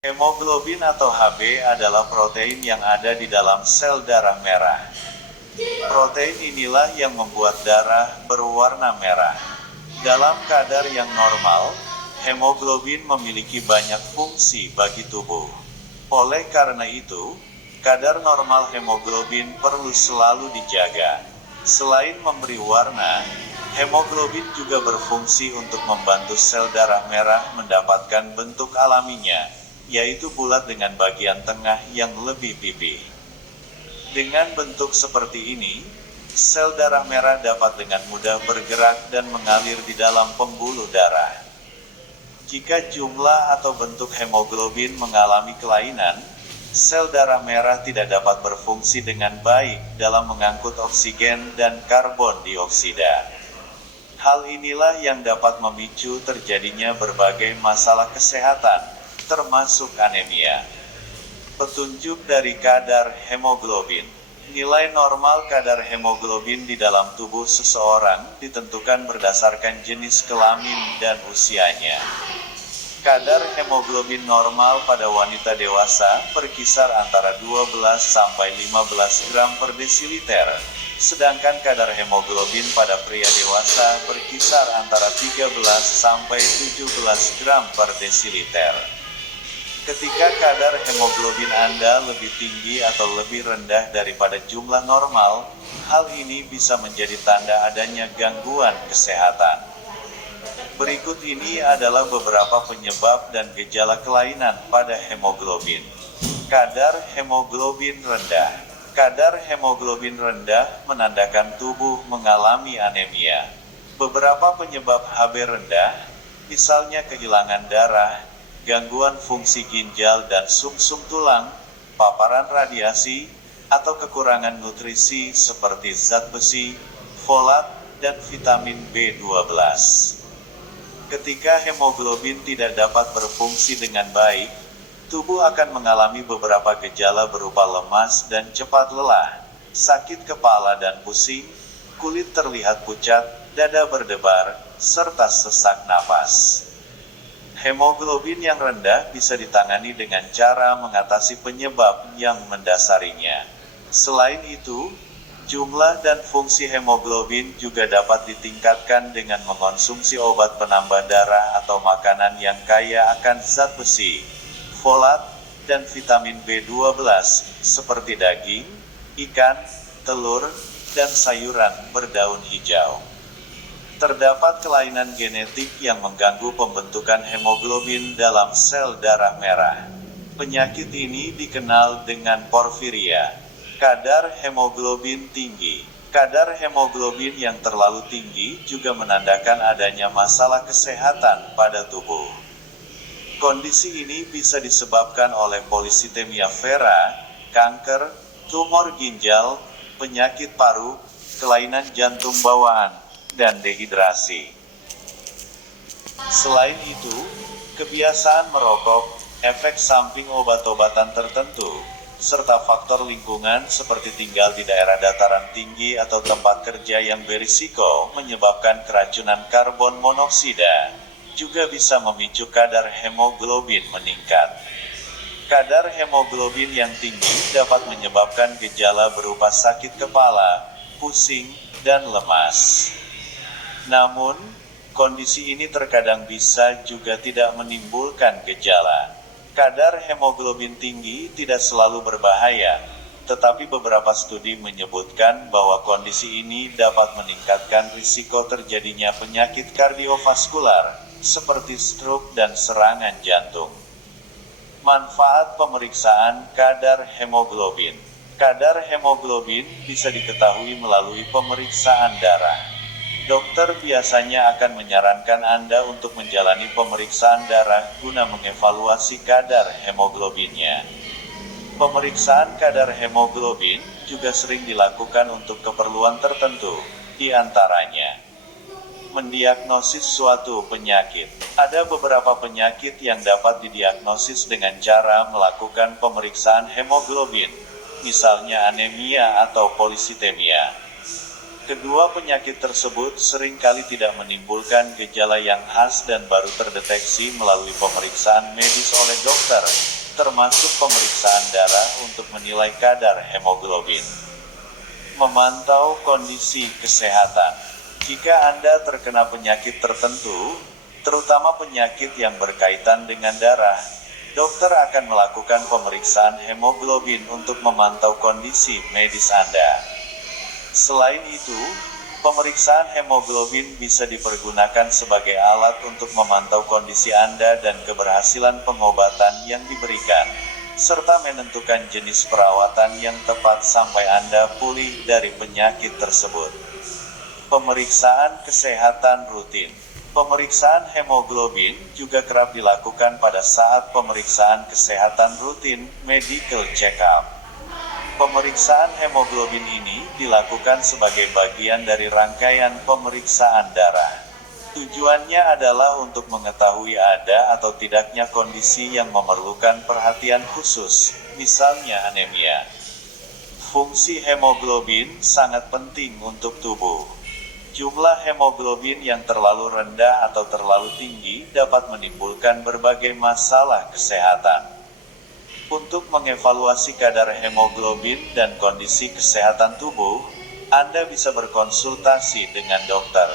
Hemoglobin atau Hb adalah protein yang ada di dalam sel darah merah. Protein inilah yang membuat darah berwarna merah. Dalam kadar yang normal, hemoglobin memiliki banyak fungsi bagi tubuh. Oleh karena itu, kadar normal hemoglobin perlu selalu dijaga. Selain memberi warna, hemoglobin juga berfungsi untuk membantu sel darah merah mendapatkan bentuk alaminya, yaitu bulat dengan bagian tengah yang lebih pipih. Dengan bentuk seperti ini, sel darah merah dapat dengan mudah bergerak dan mengalir di dalam pembuluh darah. Jika jumlah atau bentuk hemoglobin mengalami kelainan, sel darah merah tidak dapat berfungsi dengan baik dalam mengangkut oksigen dan karbon dioksida. Hal inilah yang dapat memicu terjadinya berbagai masalah kesehatan, termasuk anemia. Petunjuk dari kadar hemoglobin. Nilai normal kadar hemoglobin di dalam tubuh seseorang ditentukan berdasarkan jenis kelamin dan usianya. Kadar hemoglobin normal pada wanita dewasa berkisar antara 12 sampai 15 gram per desiliter, sedangkan kadar hemoglobin pada pria dewasa berkisar antara 13 sampai 17 gram per desiliter. Ketika kadar hemoglobin Anda lebih tinggi atau lebih rendah daripada jumlah normal, hal ini bisa menjadi tanda adanya gangguan kesehatan. Berikut ini adalah beberapa penyebab dan gejala kelainan pada hemoglobin. Kadar hemoglobin rendah. Kadar hemoglobin rendah menandakan tubuh mengalami anemia. Beberapa penyebab Hb rendah, misalnya kehilangan darah, gangguan fungsi ginjal dan sumsum tulang, paparan radiasi, atau kekurangan nutrisi seperti zat besi, folat, dan vitamin B12. Ketika hemoglobin tidak dapat berfungsi dengan baik, tubuh akan mengalami beberapa gejala berupa lemas dan cepat lelah, sakit kepala dan pusing, kulit terlihat pucat, dada berdebar, serta sesak napas. Hemoglobin yang rendah bisa ditangani dengan cara mengatasi penyebab yang mendasarinya. Selain itu, jumlah dan fungsi hemoglobin juga dapat ditingkatkan dengan mengonsumsi obat penambah darah atau makanan yang kaya akan zat besi, folat, dan vitamin B12, seperti daging, ikan, telur, dan sayuran berdaun hijau. Terdapat kelainan genetik yang mengganggu pembentukan hemoglobin dalam sel darah merah. Penyakit ini dikenal dengan porfiria. Kadar hemoglobin tinggi. Kadar hemoglobin yang terlalu tinggi juga menandakan adanya masalah kesehatan pada tubuh. Kondisi ini bisa disebabkan oleh polisitemia vera, kanker, tumor ginjal, penyakit paru, kelainan jantung bawaan, dan dehidrasi. Selain itu, kebiasaan merokok, efek samping obat-obatan tertentu, serta faktor lingkungan seperti tinggal di daerah dataran tinggi atau tempat kerja yang berisiko menyebabkan keracunan karbon monoksida, juga bisa memicu kadar hemoglobin meningkat. Kadar hemoglobin yang tinggi dapat menyebabkan gejala berupa sakit kepala, pusing, dan lemas. Namun, kondisi ini terkadang bisa juga tidak menimbulkan gejala. Kadar hemoglobin tinggi tidak selalu berbahaya, tetapi beberapa studi menyebutkan bahwa kondisi ini dapat meningkatkan risiko terjadinya penyakit kardiovaskular, seperti stroke dan serangan jantung. Manfaat pemeriksaan kadar hemoglobin. Kadar hemoglobin bisa diketahui melalui pemeriksaan darah. Dokter biasanya akan menyarankan Anda untuk menjalani pemeriksaan darah guna mengevaluasi kadar hemoglobinnya. Pemeriksaan kadar hemoglobin juga sering dilakukan untuk keperluan tertentu, di antaranya mendiagnosis suatu penyakit. Ada beberapa penyakit yang dapat didiagnosis dengan cara melakukan pemeriksaan hemoglobin, misalnya anemia atau polisitemia. Kedua penyakit tersebut seringkali tidak menimbulkan gejala yang khas dan baru terdeteksi melalui pemeriksaan medis oleh dokter, termasuk pemeriksaan darah untuk menilai kadar hemoglobin. Memantau kondisi kesehatan. Jika Anda terkena penyakit tertentu, terutama penyakit yang berkaitan dengan darah, dokter akan melakukan pemeriksaan hemoglobin untuk memantau kondisi medis Anda. Selain itu, pemeriksaan hemoglobin bisa dipergunakan sebagai alat untuk memantau kondisi Anda dan keberhasilan pengobatan yang diberikan, serta menentukan jenis perawatan yang tepat sampai Anda pulih dari penyakit tersebut. Pemeriksaan kesehatan rutin. Pemeriksaan hemoglobin juga kerap dilakukan pada saat pemeriksaan kesehatan rutin, medical check-up. Pemeriksaan hemoglobin ini dilakukan sebagai bagian dari rangkaian pemeriksaan darah. Tujuannya adalah untuk mengetahui ada atau tidaknya kondisi yang memerlukan perhatian khusus, misalnya anemia. Fungsi hemoglobin sangat penting untuk tubuh. Jumlah hemoglobin yang terlalu rendah atau terlalu tinggi dapat menimbulkan berbagai masalah kesehatan. Untuk mengevaluasi kadar hemoglobin dan kondisi kesehatan tubuh, Anda bisa berkonsultasi dengan dokter.